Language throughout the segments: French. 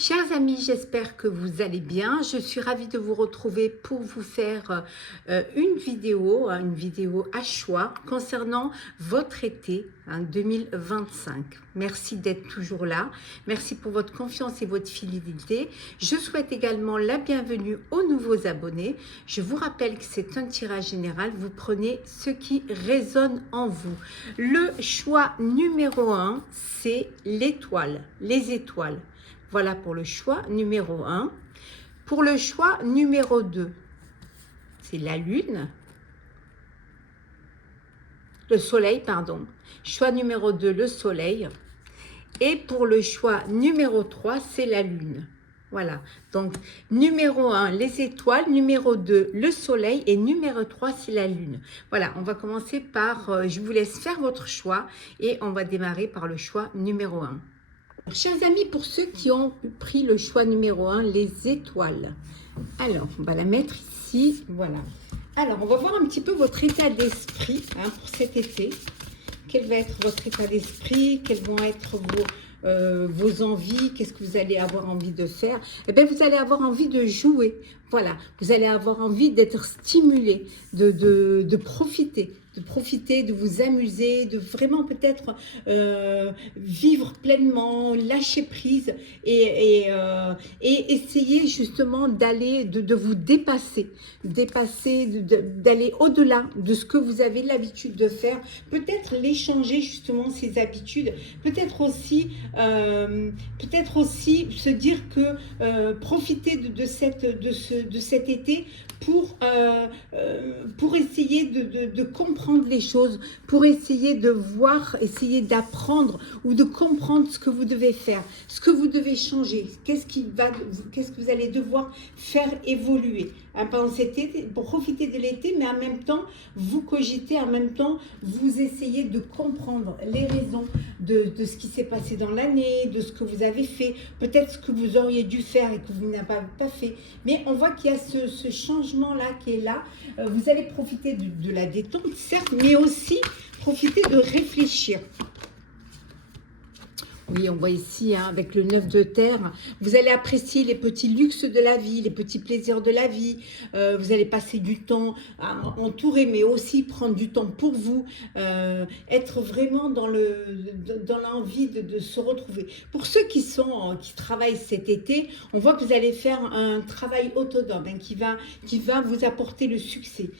Chers amis, j'espère que vous allez bien. Je suis ravie de vous retrouver pour vous faire une vidéo à choix concernant votre été 2025. Merci d'être toujours là. Merci pour votre confiance et votre fidélité. Je souhaite également la bienvenue aux nouveaux abonnés. Je vous rappelle que c'est un tirage général. Vous prenez ce qui résonne en vous. Le choix numéro 1, c'est l'étoile, les étoiles. Voilà pour le choix numéro 1. Pour le choix numéro 2, c'est la lune. Le soleil, pardon. Choix numéro 2, le soleil. Et pour le choix numéro 3, c'est la lune. Voilà. Donc, numéro 1, les étoiles. Numéro 2, le soleil. Et numéro 3, c'est la lune. Voilà, on va commencer par... je vous laisse faire votre choix. Et on va démarrer par le choix numéro 1. Chers amis, pour ceux qui ont pris le choix numéro 1, les étoiles. Alors, on va la mettre ici. Voilà. Alors, on va voir un petit peu votre état d'esprit pour cet été. Quel va être votre état d'esprit? Quelles vont être vos envies? Qu'est-ce que vous allez avoir envie de faire? Eh bien, vous allez avoir envie de jouer. Voilà. Vous allez avoir envie d'être stimulé, de profiter. De profiter, de vous amuser, de vraiment peut-être vivre pleinement, lâcher prise et essayer justement d'aller, de vous dépasser, d'aller au-delà de ce que vous avez l'habitude de faire, peut-être l'échanger justement ces habitudes, peut-être aussi se dire que profiter de cet été pour essayer de comprendre les choses, pour essayer de voir, essayer d'apprendre ou de comprendre ce que vous devez faire, ce que vous devez changer, qu'est-ce que vous allez devoir faire évoluer pendant cet été, pour profiter de l'été, mais en même temps, vous cogitez, en même temps, vous essayez de comprendre les raisons de ce qui s'est passé dans l'année, de ce que vous avez fait, peut-être ce que vous auriez dû faire et que vous n'avez pas fait. Mais on voit qu'il y a ce changement-là qui est là. Vous allez profiter de la détente, certes, mais aussi profiter de réfléchir. Oui, on voit ici, avec le 9 de terre, vous allez apprécier les petits luxes de la vie, les petits plaisirs de la vie. Vous allez passer du temps entouré, mais aussi prendre du temps pour vous. Être vraiment dans l'envie de se retrouver. Pour ceux qui travaillent cet été, on voit que vous allez faire un travail autonome qui va vous apporter le succès.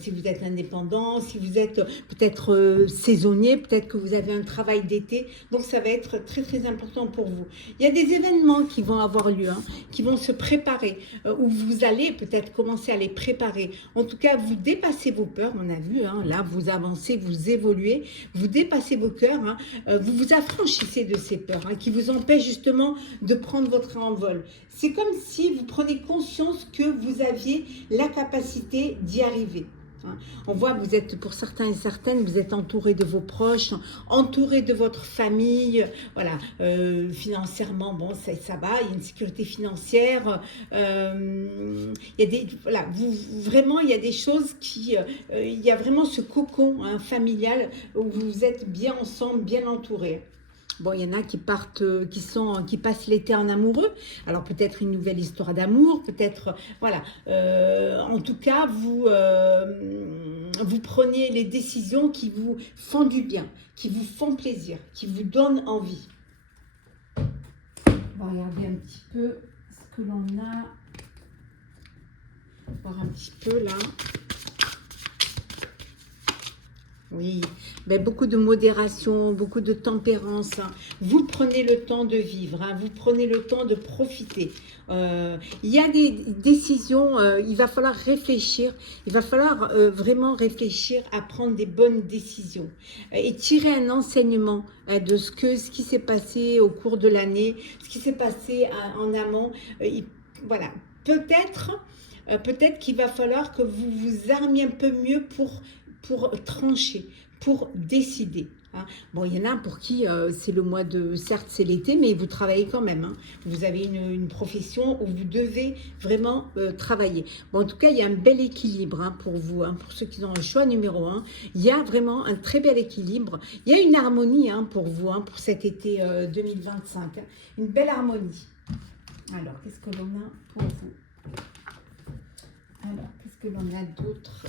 Si vous êtes indépendant, si vous êtes peut-être saisonnier, peut-être que vous avez un travail d'été. Donc, ça va être très très important pour vous. Il y a des événements qui vont avoir lieu, qui vont se préparer, où vous allez peut-être commencer à les préparer. En tout cas, vous dépassez vos peurs, on a vu, là vous avancez, vous évoluez, vous dépassez vos peurs, vous vous affranchissez de ces peurs qui vous empêchent justement de prendre votre envol. C'est comme si vous prenez conscience que vous aviez la capacité d'y arriver. On voit que vous êtes, pour certains et certaines, vous êtes entouré de vos proches, entouré de votre famille, voilà, financièrement, bon, ça va, il y a une sécurité financière, il y a voilà, vraiment, il y a des choses il y a vraiment ce cocon familial où vous êtes bien ensemble, bien entourés. Bon, il y en a qui passent l'été en amoureux. Alors peut-être une nouvelle histoire d'amour, peut-être, voilà. En tout cas, vous prenez les décisions qui vous font du bien, qui vous font plaisir, qui vous donnent envie. On va regarder un petit peu ce que l'on a. On va voir un petit peu là. Oui, ben beaucoup de modération, beaucoup de tempérance. Vous prenez le temps de vivre, vous prenez le temps de profiter. Il y a des décisions, il va falloir réfléchir, il va falloir vraiment réfléchir à prendre des bonnes décisions et tirer un enseignement de ce qui s'est passé au cours de l'année, ce qui s'est passé en amont. Voilà, peut-être qu'il va falloir que vous vous armiez un peu mieux pour trancher, pour décider. Bon, il y en a pour qui c'est le mois de... Certes, c'est l'été, mais vous travaillez quand même. Vous avez une profession où vous devez vraiment travailler. Bon, en tout cas, il y a un bel équilibre pour vous, pour ceux qui ont le choix numéro 1. Il y a vraiment un très bel équilibre. Il y a une harmonie pour vous, pour cet été 2025. Une belle harmonie. Alors, qu'est-ce que l'on a pour vous? Alors, qu'est-ce que l'on a d'autre?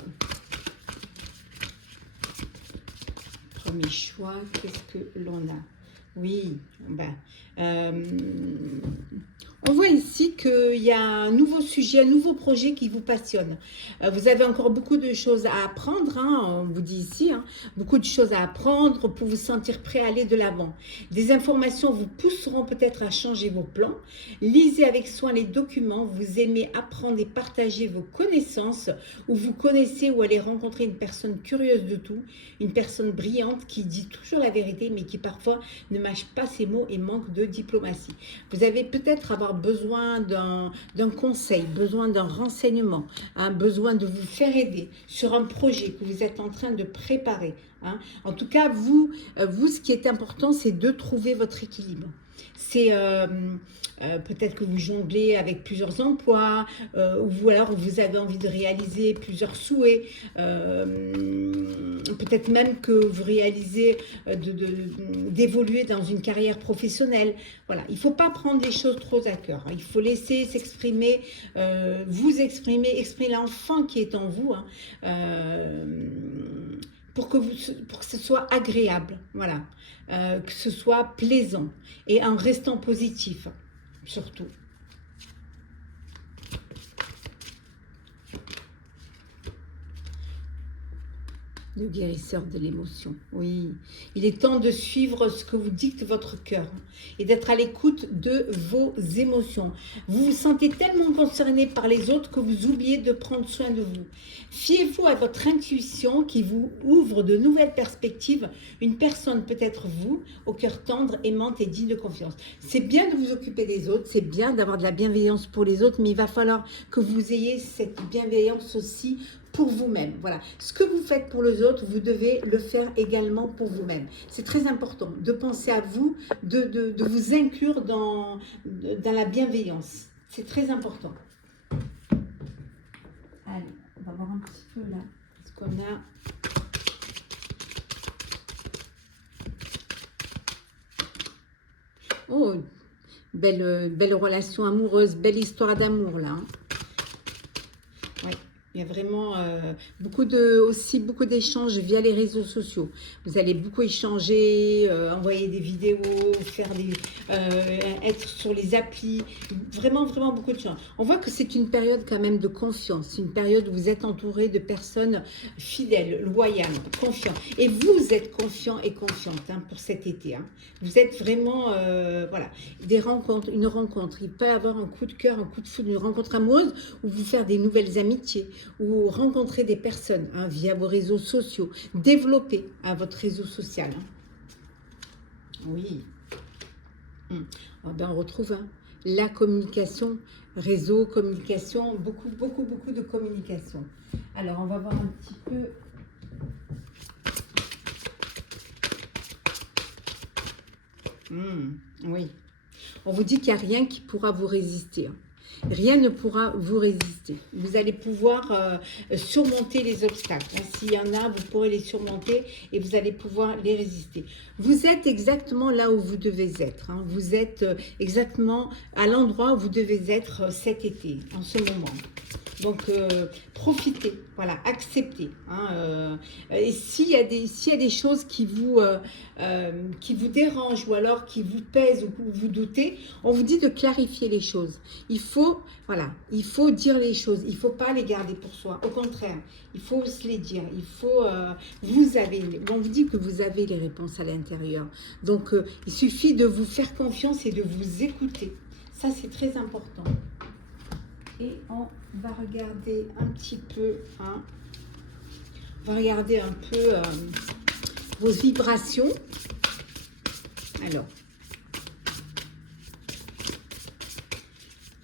Premier choix, qu'est-ce que l'on a? Oui, ben, on voit ici qu'il y a un nouveau sujet, un nouveau projet qui vous passionne. Vous avez encore beaucoup de choses à apprendre, hein, on vous dit ici, hein, beaucoup de choses à apprendre pour vous sentir prêt à aller de l'avant. Des informations vous pousseront peut-être à changer vos plans. Lisez avec soin les documents, vous aimez apprendre et partager vos connaissances, ou vous connaissez ou allez rencontrer une personne curieuse de tout, une personne brillante qui dit toujours la vérité, mais qui parfois ne mâche pas ses mots et manque de diplomatie. Vous allez peut-être avoir besoin d'un conseil, besoin d'un renseignement, hein, besoin de vous faire aider sur un projet que vous êtes en train de préparer. Hein. En tout cas, vous, ce qui est important, c'est de trouver votre équilibre. C'est peut-être que vous jonglez avec plusieurs emplois, ou alors vous avez envie de réaliser plusieurs souhaits, peut-être même que vous réalisez d'évoluer dans une carrière professionnelle. Voilà, il ne faut pas prendre les choses trop à cœur, hein. Il faut laisser s'exprimer, vous exprimer l'enfant qui est en vous, hein, pour que ce soit agréable, voilà, que ce soit plaisant et en restant positif, surtout. Le guérisseur de l'émotion, oui. Il est temps de suivre ce que vous dicte votre cœur et d'être à l'écoute de vos émotions. Vous vous sentez tellement concerné par les autres que vous oubliez de prendre soin de vous. Fiez-vous à votre intuition qui vous ouvre de nouvelles perspectives. Une personne peut être vous, au cœur tendre, aimante et digne de confiance. C'est bien de vous occuper des autres, c'est bien d'avoir de la bienveillance pour les autres, mais il va falloir que vous ayez cette bienveillance aussi pour vous-même. Voilà. Ce que vous faites pour les autres, vous devez le faire également pour vous-même. C'est très important de penser à vous, de vous inclure dans la bienveillance. C'est très important. Allez, on va voir un petit peu là. Est-ce qu'on a... Oh, belle relation amoureuse, belle histoire d'amour là. Hein. Ouais. Il y a vraiment beaucoup d'échanges via les réseaux sociaux. Vous allez beaucoup échanger, envoyer des vidéos, être sur les applis. Vraiment, vraiment beaucoup de choses. On voit que c'est une période quand même de confiance. Une période où vous êtes entouré de personnes fidèles, loyales, confiants. Et vous êtes confiant et confiante, hein, pour cet été. Hein. Vous êtes vraiment, voilà, une rencontre. Il peut y avoir un coup de cœur, un coup de foudre, une rencontre amoureuse ou vous faire des nouvelles amitiés, ou rencontrer des personnes, hein, via vos réseaux sociaux, développer, hein, votre réseau social. Hein. Oui. Oh ben on retrouve, hein, la communication, réseau, communication, beaucoup de communication. Alors on va voir un petit peu. Oui. On vous dit qu'il n'y a rien qui pourra vous résister. Hein. Rien ne pourra vous résister. Vous allez pouvoir surmonter les obstacles. Hein. S'il y en a, vous pourrez les surmonter et vous allez pouvoir les résister. Vous êtes exactement là où vous devez être. Hein. Vous êtes exactement à l'endroit où vous devez être cet été, en ce moment. Donc, profitez, voilà, acceptez. Hein, et s'il y a des choses qui vous dérangent ou alors qui vous pèsent ou vous doutez, on vous dit de clarifier les choses. Il faut dire les choses. Il ne faut pas les garder pour soi. Au contraire, il faut se les dire. Il faut, on vous dit que vous avez les réponses à l'intérieur. Donc, il suffit de vous faire confiance et de vous écouter. Ça, c'est très important. Et on va regarder un petit peu, hein, on va regarder un peu vos vibrations. Alors,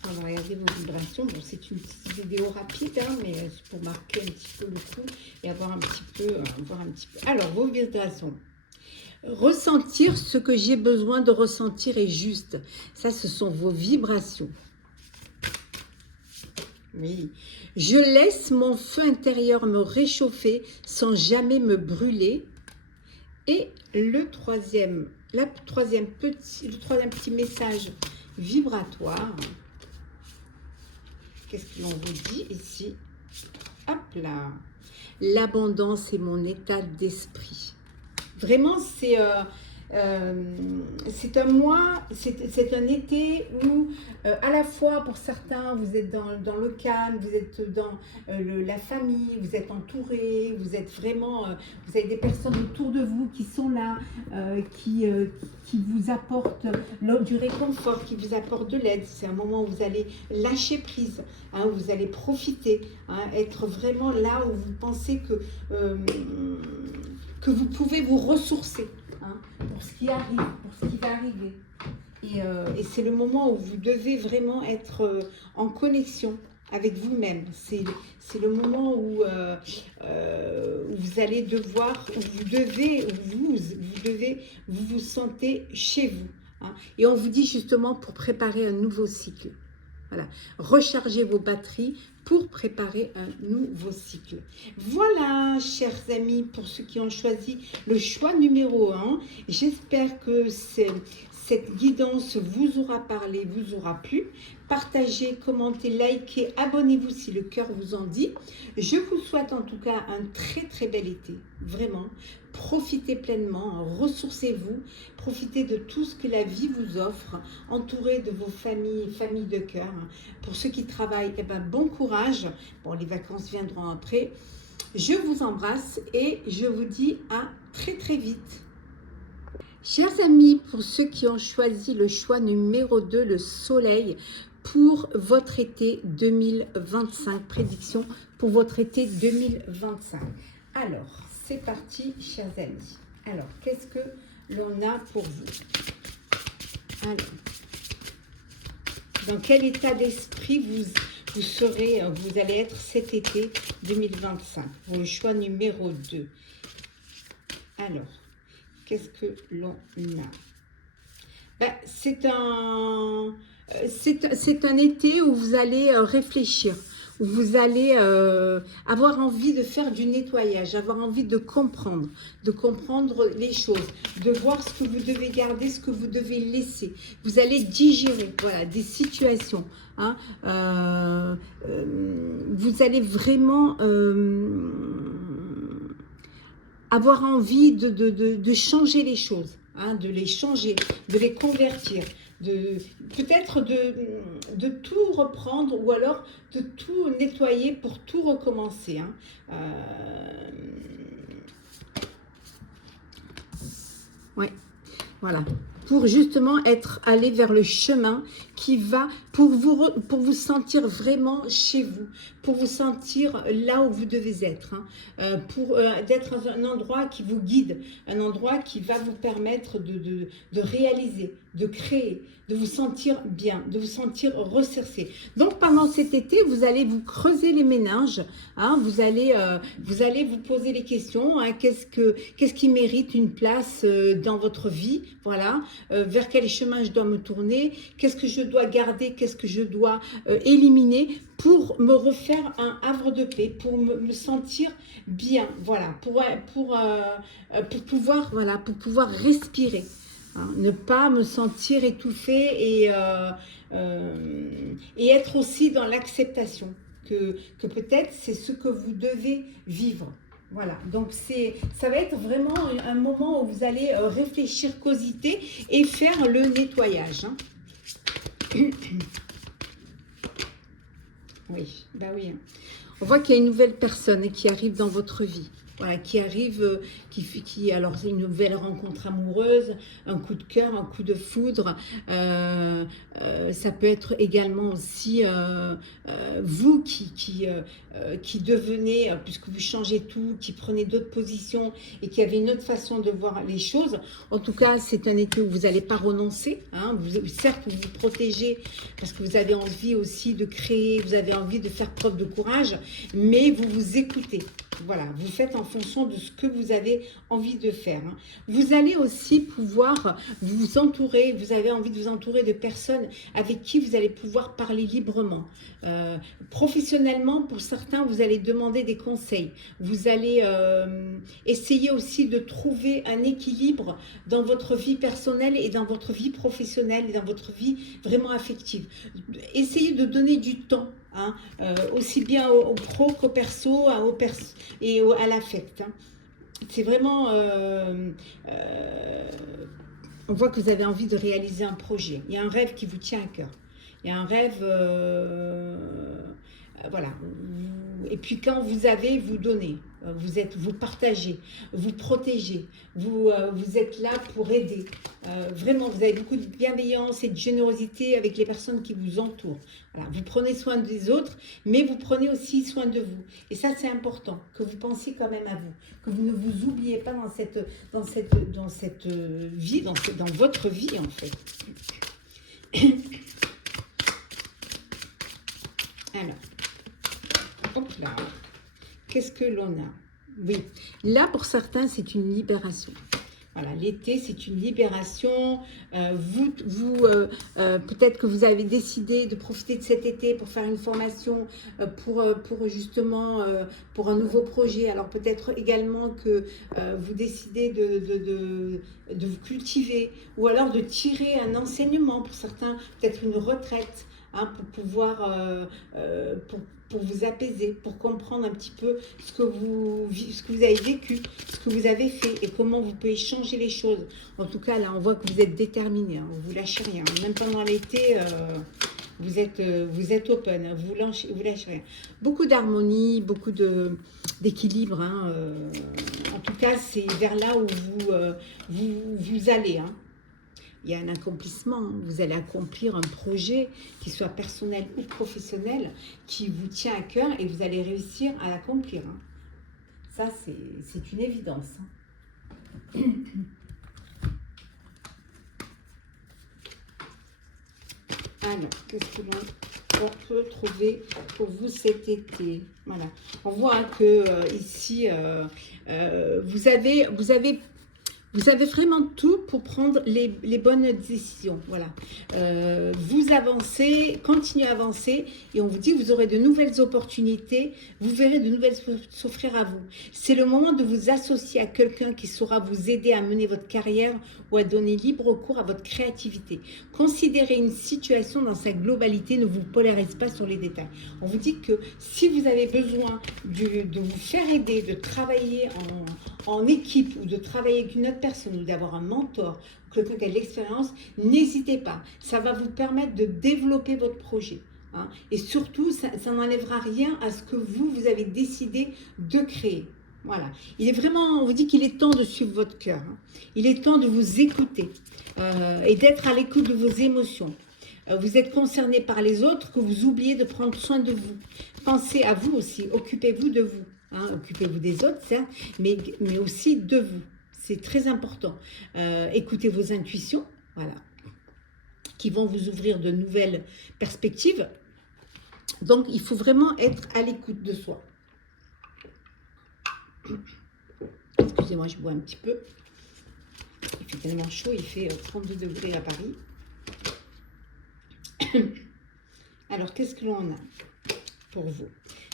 on va regarder vos vibrations. Bon, c'est une petite vidéo rapide, hein, mais c'est pour marquer un petit peu le coup et voir un petit peu. Alors, vos vibrations. Ressentir ce que j'ai besoin de ressentir est juste. Ça, ce sont vos vibrations. Oui, je laisse mon feu intérieur me réchauffer sans jamais me brûler. Et le troisième petit message vibratoire. Qu'est-ce que l'on vous dit ici? Hop là. L'abondance est mon état d'esprit. Vraiment, c'est un mois, c'est un été où à la fois pour certains vous êtes dans le calme, vous êtes dans la famille, vous êtes entouré, vous êtes vraiment, vous avez des personnes autour de vous qui sont là, qui vous apportent du réconfort, qui vous apportent de l'aide. C'est un moment où vous allez lâcher prise, hein, où vous allez profiter, hein, être vraiment là où vous pensez que vous pouvez vous ressourcer, hein, pour ce qui arrive, pour ce qui va arriver. Et c'est le moment où vous devez vraiment être en connexion avec vous-même. C'est le moment où vous allez devoir, où vous vous sentez chez vous, hein. Et on vous dit justement pour préparer un nouveau cycle. Voilà, rechargez vos batteries pour préparer un nouveau cycle. Voilà, chers amis, pour ceux qui ont choisi le choix numéro 1, j'espère que cette guidance vous aura parlé, vous aura plu. Partagez, commentez, likez, abonnez-vous si le cœur vous en dit. Je vous souhaite en tout cas un très bel été, vraiment. Profitez pleinement, ressourcez-vous, profitez de tout ce que la vie vous offre, entouré de vos familles de cœur. Pour ceux qui travaillent, eh ben, bon courage. Bon, les vacances viendront après. Je vous embrasse et je vous dis à très vite. Chers amis, pour ceux qui ont choisi le choix numéro 2, le soleil, pour votre été 2025, prédiction pour votre été 2025. Alors, c'est parti, chers amis. Alors, qu'est-ce que l'on a pour vous? Alors, dans quel état d'esprit vous allez être cet été 2025 pour le choix numéro 2? Alors, qu'est-ce que l'on a? Ben, c'est un été où vous allez réfléchir, où vous allez avoir envie de faire du nettoyage, avoir envie de comprendre les choses, de voir ce que vous devez garder, ce que vous devez laisser. Vous allez digérer, voilà, des situations, hein. Vous allez vraiment avoir envie de changer les choses, hein, de les changer, de les convertir, peut-être de tout reprendre ou alors de tout nettoyer pour tout recommencer, hein. Ouais, voilà. Pour justement aller vers le chemin qui va, pour vous sentir vraiment chez vous, pour vous sentir là où vous devez être, hein, d'être dans un endroit qui vous guide, un endroit qui va vous permettre de réaliser, de créer, de vous sentir bien, de vous sentir ressourcé. Donc pendant cet été, vous allez vous creuser les méninges, hein, vous allez vous poser les questions, hein, qu'est-ce qui mérite une place dans votre vie, voilà, vers quel chemin je dois me tourner, qu'est-ce que je dois garder, qu'est-ce que je dois éliminer pour me refaire un havre de paix, pour me sentir bien, voilà, pour pouvoir respirer, hein, ne pas me sentir étouffée et être aussi dans l'acceptation que peut-être c'est ce que vous devez vivre. Voilà, donc ça va être vraiment un moment où vous allez réfléchir, cogiter et faire le nettoyage, hein. Oui, bah oui. On voit qu'il y a une nouvelle personne qui arrive dans votre vie. Voilà, qui arrive, alors c'est une nouvelle rencontre amoureuse, un coup de cœur, un coup de foudre. Ça peut être également aussi vous qui devenez, puisque vous changez tout, qui prenez d'autres positions et qui avez une autre façon de voir les choses. En tout cas, c'est un été où vous n'allez pas renoncer, hein. Certes, vous vous protégez parce que vous avez envie aussi de créer, vous avez envie de faire preuve de courage, mais vous vous écoutez. Voilà, vous faites en fonction de ce que vous avez envie de faire, hein. Vous allez aussi pouvoir vous entourer, vous avez envie de vous entourer de personnes avec qui vous allez pouvoir parler librement. Professionnellement, pour certains, vous allez demander des conseils. Vous allez essayer aussi de trouver un équilibre dans votre vie personnelle et dans votre vie professionnelle et dans votre vie vraiment affective. Essayez de donner du temps, hein, aussi bien au pro qu'au perso, et à l'affect. Hein. C'est vraiment... on voit que vous avez envie de réaliser un projet. Il y a un rêve qui vous tient à cœur. Il y a un rêve... voilà. Et puis quand vous avez, vous donnez. Vous partagez, vous protégez, vous êtes là pour aider. Vraiment, vous avez beaucoup de bienveillance et de générosité avec les personnes qui vous entourent. Voilà, vous prenez soin des autres, mais vous prenez aussi soin de vous. Et ça, c'est important, que vous pensiez quand même à vous, que vous ne vous oubliez pas dans cette vie, dans votre vie en fait. Alors, hop là. Qu'est-ce que l'on a? Oui, là pour certains c'est une libération. Voilà, l'été c'est une libération. Peut-être que vous avez décidé de profiter de cet été pour faire une formation, pour justement pour un nouveau projet. Alors peut-être également que vous décidez de vous cultiver, ou alors de tirer un enseignement pour certains, peut-être une retraite. Hein, pour pouvoir, pour vous apaiser, pour comprendre un petit peu ce que vous avez vécu, ce que vous avez fait et comment vous pouvez changer les choses. En tout cas, là, on voit que vous êtes déterminé, hein, vous ne lâchez rien. Même pendant l'été, vous êtes open, hein, vous lâchez rien. Beaucoup d'harmonie, beaucoup d'équilibre. Hein, en tout cas, c'est vers là où vous allez. Hein. Il y a un accomplissement, vous allez accomplir un projet, qu'il soit personnel ou professionnel, qui vous tient à cœur et vous allez réussir à l'accomplir. Hein. Ça, c'est une évidence. Hein. Alors, qu'est-ce que l'on peut trouver pour vous cet été? Voilà, on voit hein, que ici, vous avez vraiment tout pour prendre les bonnes décisions. Voilà. Vous avancez, continuez à avancer et on vous dit que vous aurez de nouvelles opportunités. Vous verrez de nouvelles s'offrir à vous. C'est le moment de vous associer à quelqu'un qui saura vous aider à mener votre carrière ou à donner libre cours à votre créativité. Considérez une situation dans sa globalité, ne vous polarisez pas sur les détails. On vous dit que si vous avez besoin de vous faire aider, de travailler en équipe ou de travailler avec une autre personne ou d'avoir un mentor ou quelqu'un qui a de l'expérience, n'hésitez pas. Ça va vous permettre de développer votre projet. Hein. Et surtout, ça n'enlèvera rien à ce que vous avez décidé de créer. Voilà. Il est vraiment, on vous dit qu'il est temps de suivre votre cœur. Hein. Il est temps de vous écouter et d'être à l'écoute de vos émotions. Vous êtes concerné par les autres, que vous oubliez de prendre soin de vous. Pensez à vous aussi, occupez-vous de vous. Hein, occupez-vous des autres, certes, mais aussi de vous. C'est très important. Écoutez vos intuitions, voilà, qui vont vous ouvrir de nouvelles perspectives. Donc, il faut vraiment être à l'écoute de soi. Excusez-moi, je bois un petit peu. Il fait tellement chaud, il fait 32 degrés à Paris. Alors, qu'est-ce que l'on a pour vous?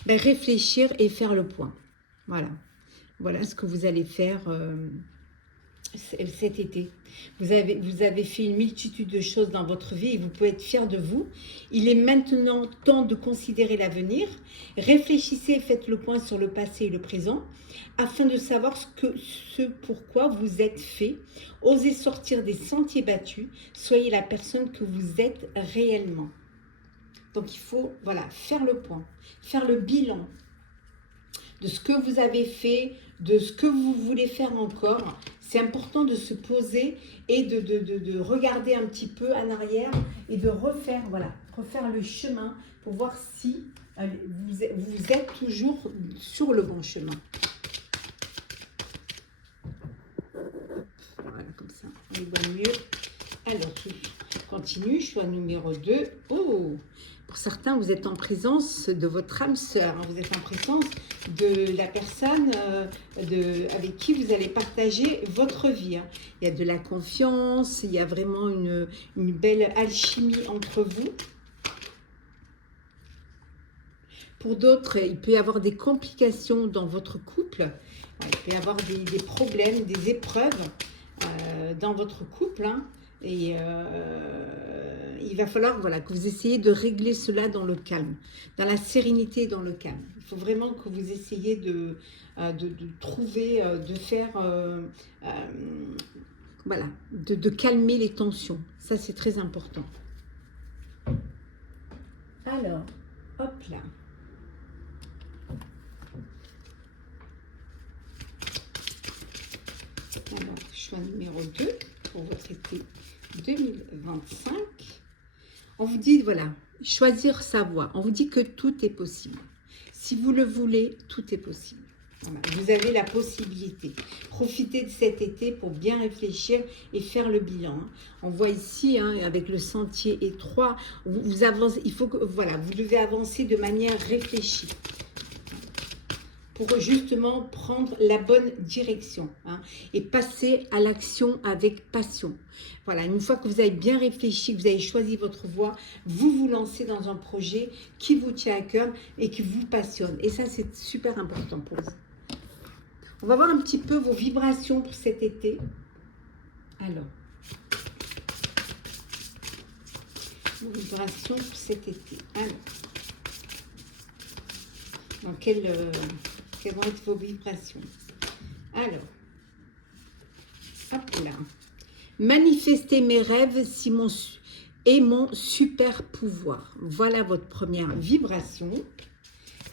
Ben, réfléchir et faire le point. Voilà. Voilà ce que vous allez faire cet été. Vous avez fait une multitude de choses dans votre vie et vous pouvez être fiers de vous. Il est maintenant temps de considérer l'avenir. Réfléchissez et faites le point sur le passé et le présent afin de savoir ce pourquoi vous êtes fait. Osez sortir des sentiers battus. Soyez la personne que vous êtes réellement. Donc, il faut voilà, faire le point, faire le bilan de ce que vous avez fait, de ce que vous voulez faire encore. C'est important de se poser et de regarder un petit peu en arrière et de refaire le chemin pour voir si vous êtes toujours sur le bon chemin. Voilà, comme ça, on les voit mieux. Alors, je continue, choix numéro 2. Oh! Pour certains, vous êtes en présence de votre âme sœur, hein. Vous êtes en présence de la personne avec qui vous allez partager votre vie. Hein. Il y a de la confiance, il y a vraiment une belle alchimie entre vous. Pour d'autres, il peut y avoir des complications dans votre couple. Il peut y avoir des problèmes, des épreuves dans votre couple. Hein. Et il va falloir voilà, que vous essayiez de régler cela dans le calme, dans la sérénité et dans le calme. Il faut vraiment que vous essayiez de trouver, de faire, voilà, de calmer les tensions. Ça, c'est très important. Alors, hop là. Alors, choix numéro 2 pour votre été 2025. On vous dit, voilà, choisir sa voie. On vous dit que tout est possible. Si vous le voulez, tout est possible. Voilà, vous avez la possibilité. Profitez de cet été pour bien réfléchir et faire le bilan. On voit ici, hein, avec le sentier étroit, vous avancez, il faut que, voilà, vous devez avancer de manière réfléchie pour justement prendre la bonne direction, hein, et passer à l'action avec passion. Voilà, une fois que vous avez bien réfléchi, que vous avez choisi votre voie, vous vous lancez dans un projet qui vous tient à cœur et qui vous passionne. Et ça, c'est super important pour vous. On va voir un petit peu vos vibrations pour cet été. Alors, vos vibrations pour cet été. Alors, dans quelles vont être vos vibrations? Alors, hop là. Manifester mes rêves et mon super pouvoir. Voilà votre première vibration.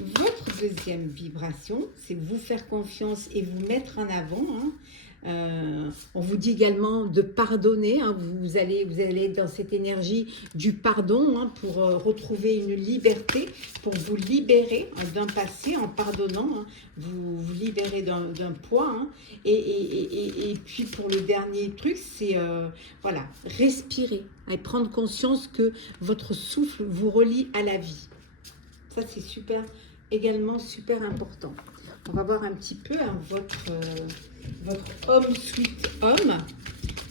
Votre deuxième vibration, c'est vous faire confiance et vous mettre en avant. Hein. On vous dit également de pardonner. Hein. Vous allez être dans cette énergie du pardon, hein, pour retrouver une liberté, pour vous libérer, hein, d'un passé en pardonnant. Hein. Vous libérer d'un poids. Hein. Et puis pour le dernier truc, c'est voilà, respirer et prendre conscience que votre souffle vous relie à la vie. Ça, c'est super, également super important. On va voir un petit peu, hein, votre homme sweet homme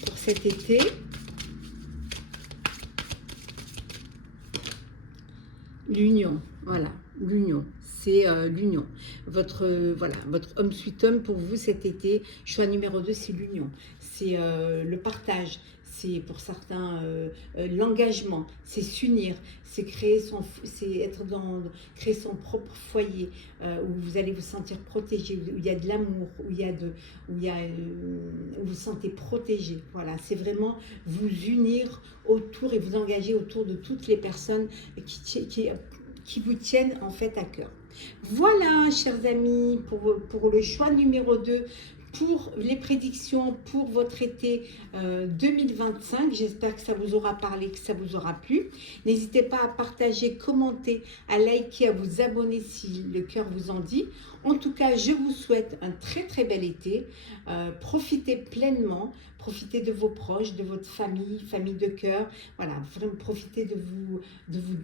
pour cet été. L'union, voilà, l'union. C'est l'union. Votre homme sweet homme pour vous cet été, choix numéro 2, c'est l'union. C'est le partage. C'est pour certains l'engagement, c'est s'unir, c'est créer son propre foyer, où vous allez vous sentir protégé, où il y a de l'amour, où vous vous sentez protégé. Voilà, c'est vraiment vous unir autour et vous engager autour de toutes les personnes qui vous tiennent en fait à cœur. Voilà, chers amis, pour le choix numéro 2, pour les prédictions pour votre été 2025. J'espère que ça vous aura parlé, que ça vous aura plu. N'hésitez pas à partager, commenter, à liker, à vous abonner si le cœur vous en dit. En tout cas, je vous souhaite un très très bel été. Profitez pleinement, profitez de vos proches, de votre famille de cœur. Voilà, vraiment profitez de vous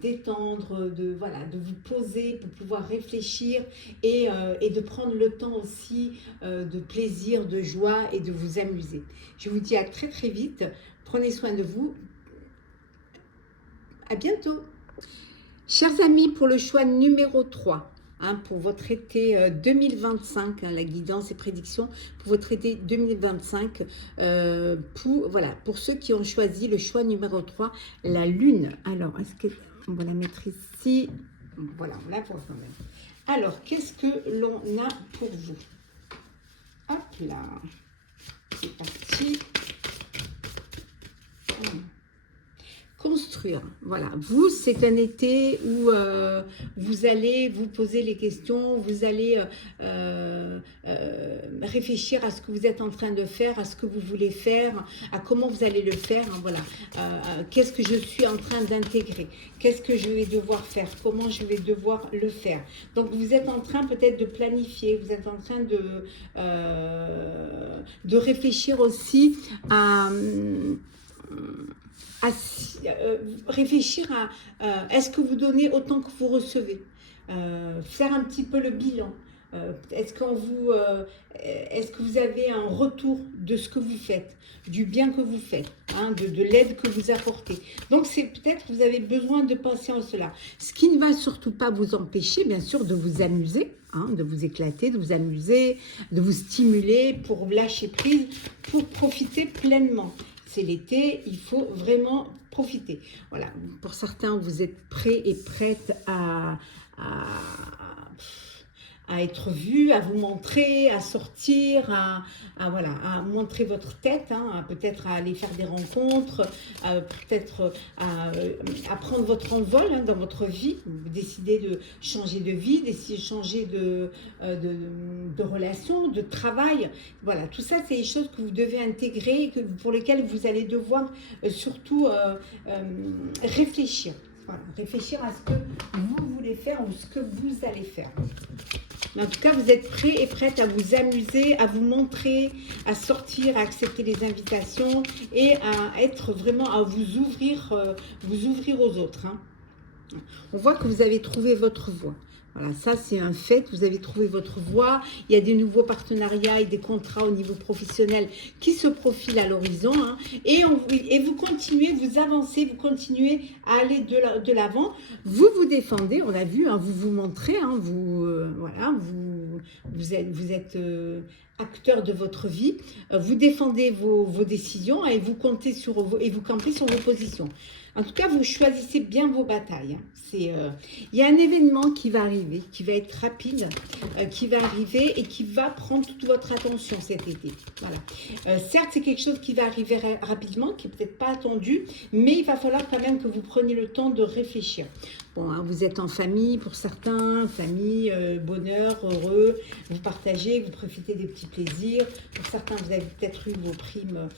détendre, de vous poser pour pouvoir réfléchir et de prendre le temps aussi de plaisir, de joie et de vous amuser. Je vous dis à très très vite. Prenez soin de vous. À bientôt. Chers amis, pour le choix numéro 3, hein, pour votre été 2025, hein, la guidance et prédiction pour votre été 2025, pour ceux qui ont choisi le choix numéro 3, la lune. Alors, on va la mettre ici. Voilà, on la voit quand même. Alors, qu'est-ce que l'on a pour vous? Hop là, c'est parti. Construire, voilà. Vous, c'est un été où vous allez vous poser les questions, vous allez réfléchir à ce que vous êtes en train de faire, à ce que vous voulez faire, à comment vous allez le faire. Hein, voilà. Qu'est-ce que je suis en train d'intégrer? Qu'est-ce que je vais devoir faire? Comment je vais devoir le faire? Donc, vous êtes en train peut-être de planifier, vous êtes en train de réfléchir aussi à réfléchir à est-ce que vous donnez autant que vous recevez, faire un petit peu le bilan. Est-ce que vous avez un retour de ce que vous faites, du bien que vous faites, hein, de l'aide que vous apportez? Donc, c'est peut-être que vous avez besoin de penser en cela. Ce qui ne va surtout pas vous empêcher, bien sûr, de vous amuser, hein, de vous éclater, de vous amuser, de vous stimuler pour lâcher prise, pour profiter pleinement. c'est l'été, il faut vraiment profiter. Voilà, pour certains, vous êtes prêts et prêtes à, à être vu, à vous montrer, à sortir, voilà, à montrer votre tête, hein, peut-être à aller faire des rencontres, peut-être à prendre votre envol hein, dans votre vie. Vous décidez de changer de vie, décidez de changer de relation, de travail. Voilà, tout ça, c'est des choses que vous devez intégrer et pour lesquelles vous allez devoir surtout réfléchir. Voilà, réfléchir à ce que vous voulez faire ou ce que vous allez faire. Mais en tout cas, vous êtes prêts et prêtes à vous amuser, à vous montrer, à sortir, à accepter les invitations et à être vraiment, à vous ouvrir aux autres. Hein. On voit que vous avez trouvé votre voie. Voilà, ça c'est un fait, vous avez trouvé votre voie, il y a des nouveaux partenariats et des contrats au niveau professionnel qui se profilent à l'horizon hein, et vous continuez, vous avancez, vous continuez à aller de l'avant, vous vous défendez, on l'a vu, hein, vous vous montrez, hein, voilà, vous êtes acteur de votre vie, vous défendez vos décisions et vous campez sur vos positions. En tout cas, vous choisissez bien vos batailles. Il y a un événement qui va arriver, qui va être rapide, qui va arriver et qui va prendre toute votre attention cet été. Voilà. Certes, c'est quelque chose qui va arriver rapidement, qui n'est peut-être pas attendu, mais il va falloir quand même que vous preniez le temps de réfléchir. Bon, hein, vous êtes en famille pour certains, famille, bonheur, heureux, vous partagez, vous profitez des petits plaisirs. Pour certains, vous avez peut-être eu vos primes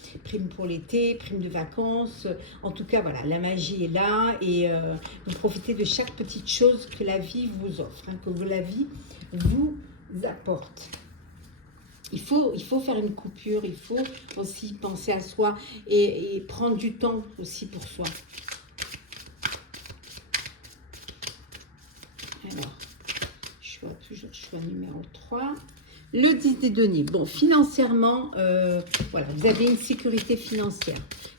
pour l'été, primes de vacances. En tout cas, voilà, la magie est là et vous profitez de chaque petite chose que la vie vous offre, hein, que la vie vous apporte. Il faut faire une coupure, il faut aussi penser à soi et prendre du temps aussi pour soi. Alors, choix numéro 3. Le 10 des deniers. Bon, financièrement, voilà, vous avez une sécurité financière.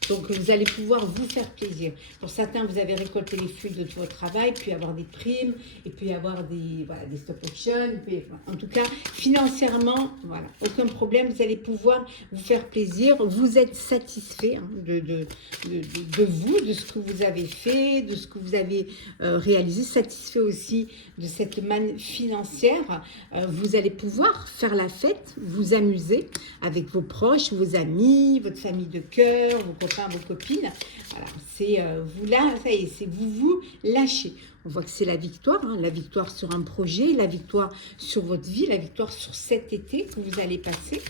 Donc, vous allez pouvoir vous faire plaisir. Pour certains, vous avez récolté les fruits de votre travail, puis avoir des primes, et puis avoir des stock options. En tout cas, financièrement, voilà, aucun problème. Vous allez pouvoir vous faire plaisir. Vous êtes satisfait hein, de vous, de ce que vous avez fait, de ce que vous avez réalisé. Satisfait aussi de cette manne financière. Vous allez pouvoir faire la fête, vous amuser avec vos proches, vos amis, votre famille de cœur, vos copains, vos copines. Voilà, c'est vous là, ça y est, c'est vous lâchez. On voit que c'est la victoire, hein, la victoire sur un projet, la victoire sur votre vie, la victoire sur cet été que vous allez passer.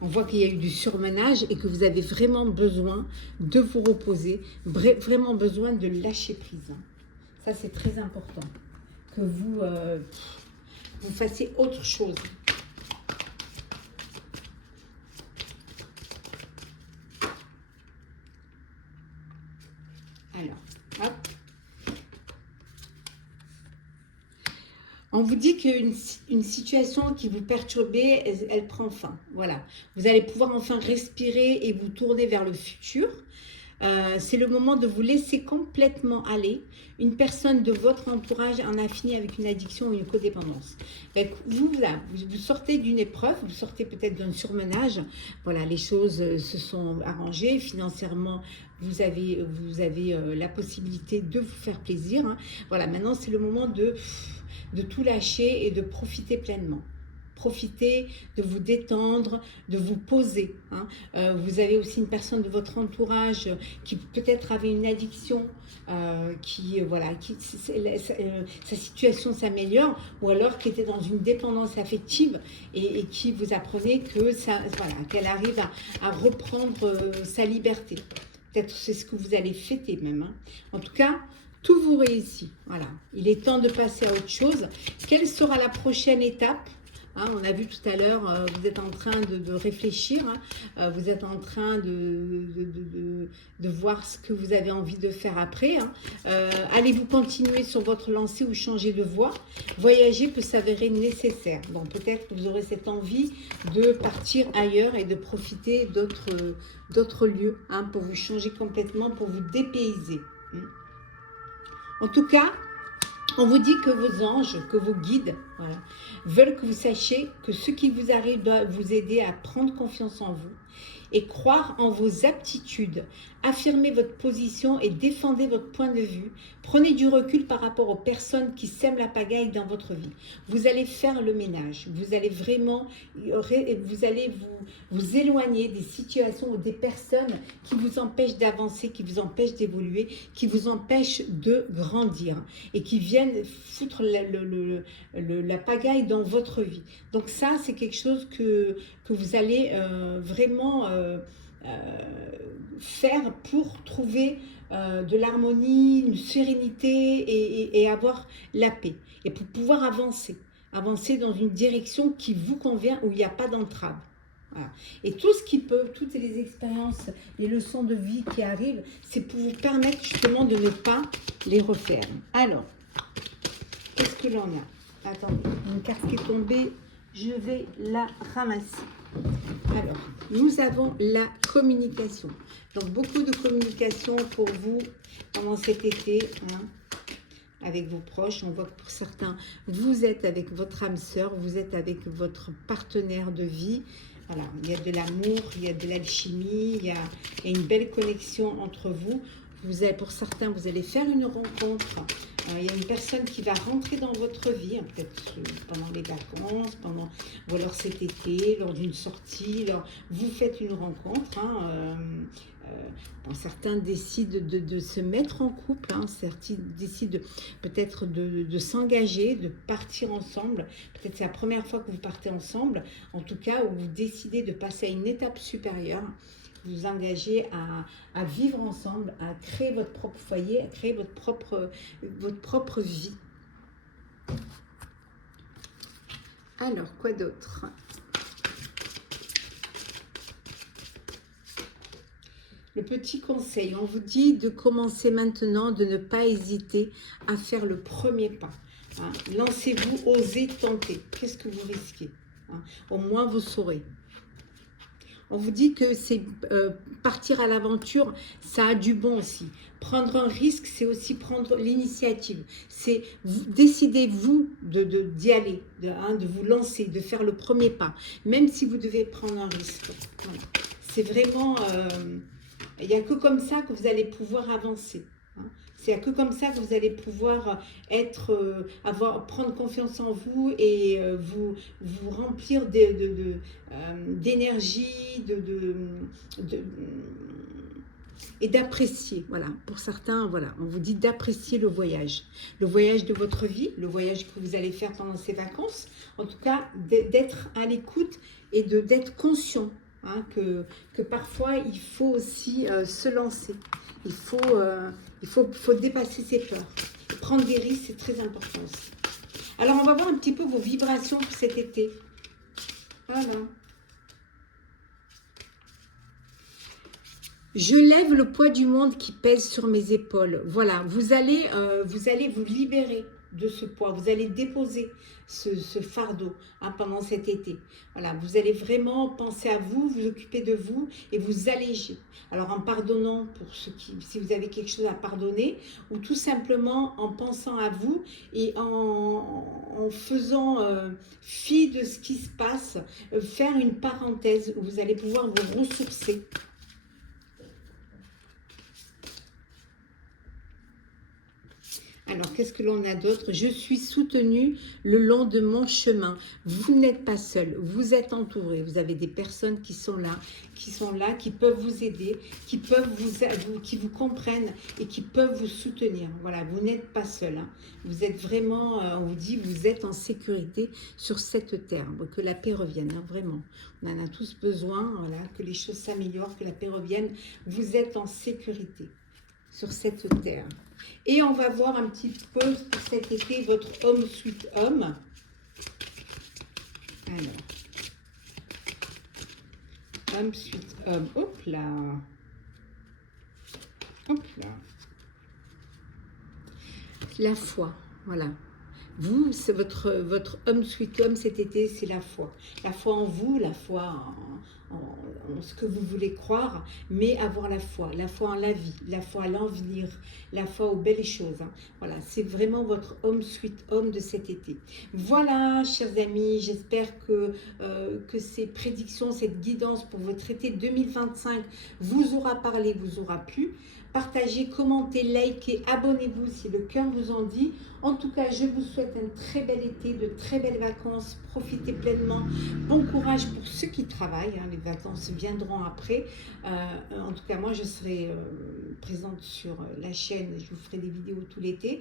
On voit qu'il y a eu du surmenage et que vous avez vraiment besoin de vous reposer, vraiment besoin de lâcher prise. Ça, c'est très important. Que vous fassiez autre chose. Alors, hop. On vous dit qu'une situation qui vous perturbait, elle prend fin. Voilà. Vous allez pouvoir enfin respirer et vous tourner vers le futur. C'est le moment de vous laisser complètement aller. Une personne de votre entourage en a fini avec une addiction ou une codépendance. Vous sortez d'une épreuve, vous sortez peut-être d'un surmenage. Voilà, les choses se sont arrangées. Financièrement, vous avez la possibilité de vous faire plaisir. Hein. Voilà, maintenant c'est le moment de tout lâcher et de profiter pleinement. Profitez de vous détendre, de vous poser. Hein. Vous avez aussi une personne de votre entourage qui peut-être avait une addiction, sa situation s'améliore, ou alors qui était dans une dépendance affective et qui vous apprenait qu'elle arrive à reprendre sa liberté. Peut-être c'est ce que vous allez fêter même. Hein. En tout cas, tout vous réussit. Voilà. Il est temps de passer à autre chose. Quelle sera la prochaine étape ? Hein, on a vu tout à l'heure, vous êtes en train de réfléchir, hein, vous êtes en train de voir ce que vous avez envie de faire après. Hein. Allez-vous continuer sur votre lancée ou changer de voie? Voyager peut s'avérer nécessaire. Bon, peut-être que vous aurez cette envie de partir ailleurs et de profiter d'autres lieux hein, pour vous changer complètement, pour vous dépayser. En tout cas, On vous dit que vos anges, que vos guides, voilà, veulent que vous sachiez que ce qui vous arrive doit vous aider à prendre confiance en vous et croire en vos aptitudes. Affirmez votre position et défendez votre point de vue. Prenez du recul par rapport aux personnes qui sèment la pagaille dans votre vie. Vous allez faire le ménage. Vous allez vraiment, vous allez vous éloigner des situations ou des personnes qui vous empêchent d'avancer, qui vous empêchent d'évoluer, qui vous empêchent de grandir et qui viennent foutre la pagaille dans votre vie. Donc ça, c'est quelque chose que vous allez vraiment faire pour trouver de l'harmonie, une sérénité et avoir la paix. Et pour pouvoir avancer dans une direction qui vous convient, où il n'y a pas d'entrave. Voilà. Et tout ce qui peut, toutes les expériences, les leçons de vie qui arrivent, c'est pour vous permettre justement de ne pas les refaire. Alors, qu'est-ce que l'on a? Attendez, une carte qui est tombée, je vais la ramasser. Alors, nous avons la communication. Donc, beaucoup de communication pour vous pendant cet été, hein, avec vos proches. On voit que pour certains, vous êtes avec votre âme sœur, vous êtes avec votre partenaire de vie. Voilà, il y a de l'amour, il y a de l'alchimie, il y a une belle connexion entre vous. Pour certains, vous allez faire une rencontre. Il y a une personne qui va rentrer dans votre vie, peut-être pendant les vacances, ou alors cet été, lors d'une sortie. Vous faites une rencontre. Certains décident de se mettre en couple. Certains décident peut-être de s'engager, de partir ensemble. Peut-être c'est la première fois que vous partez ensemble. En tout cas, où vous décidez de passer à une étape supérieure. Vous engagez à vivre ensemble, à créer votre propre foyer, à créer votre propre vie. Alors, quoi d'autre? Le petit conseil, on vous dit de commencer maintenant, de ne pas hésiter à faire le premier pas. Hein. Lancez-vous, osez tenter. Qu'est-ce que vous risquez? Hein. Au moins, vous saurez. On vous dit que c'est partir à l'aventure, ça a du bon aussi. Prendre un risque, c'est aussi prendre l'initiative. C'est décidez-vous d'y aller, de vous lancer, de faire le premier pas, même si vous devez prendre un risque. Voilà. C'est vraiment, il n'y a que comme ça que vous allez pouvoir avancer. Hein. C'est que comme ça que vous allez pouvoir prendre confiance en vous et vous remplir d'énergie et d'apprécier. Voilà. Pour certains, voilà, on vous dit d'apprécier le voyage de votre vie, le voyage que vous allez faire pendant ces vacances. En tout cas, d'être à l'écoute et d'être conscient. Hein, que parfois il faut aussi se lancer, il faut dépasser ses peurs, prendre des risques, c'est très important aussi. Alors on va voir un petit peu vos vibrations pour cet été. Voilà. Je lève le poids du monde qui pèse sur mes épaules. Voilà, vous allez vous libérer de ce poids. Vous allez déposer ce fardeau pendant cet été. Voilà, vous allez vraiment penser à vous, vous occuper de vous et vous alléger. Alors en pardonnant si vous avez quelque chose à pardonner, ou tout simplement en pensant à vous et en faisant fi de ce qui se passe, faire une parenthèse où vous allez pouvoir vous ressourcer. Alors, qu'est-ce que l'on a d'autre? Je suis soutenue le long de mon chemin. Vous n'êtes pas seul, vous êtes entouré. Vous avez des personnes qui sont là, qui peuvent vous aider, qui vous comprennent et qui peuvent vous soutenir. Voilà, vous n'êtes pas seul. Hein. Vous êtes vraiment, on vous dit, vous êtes en sécurité sur cette terre. Que la paix revienne, hein, vraiment. On en a tous besoin, voilà, que les choses s'améliorent, que la paix revienne. Vous êtes en sécurité sur cette terre. Et on va voir un petit peu pour cet été votre homme sweet homme. Alors, homme sweet homme, hop là, hop là. La foi, voilà. Vous, c'est votre homme sweet homme cet été, c'est la foi. La foi en vous, la foi en ce que vous voulez croire, mais avoir la foi en la vie, la foi à l'avenir, la foi aux belles choses. Hein. Voilà, c'est vraiment votre home sweet home de cet été. Voilà, chers amis, j'espère que ces prédictions, cette guidance pour votre été 2025 vous aura parlé, vous aura plu. Partagez, commentez, likez, abonnez-vous si le cœur vous en dit. En tout cas, je vous souhaite un très bel été, de très belles vacances. Profitez pleinement. Bon courage pour ceux qui travaillent. Hein, les vacances viendront après. En tout cas, moi, je serai présente sur la chaîne. Je vous ferai des vidéos tout l'été.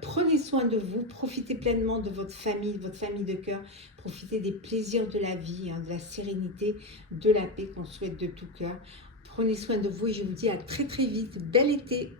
Prenez soin de vous. Profitez pleinement de votre famille de cœur. Profitez des plaisirs de la vie, hein, de la sérénité, de la paix qu'on souhaite de tout cœur. Prenez soin de vous et je vous dis à très très vite. Bel été!